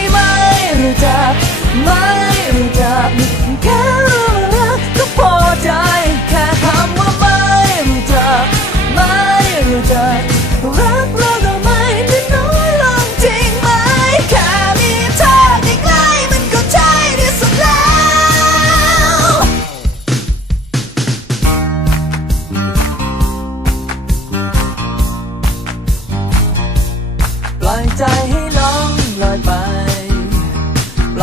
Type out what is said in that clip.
ที่ไม่รู้จัก ไม่รู้จักแค่รู้รักก็พอใจ แค่คำว่าไม่รู้จัก ไม่รู้จักรักเราก็ไม่ได้น้อยลงจริงไหม แค่มีเธอใกล้ๆมันก็ใช่ที่สุดแล้ว ปล่อยใจให้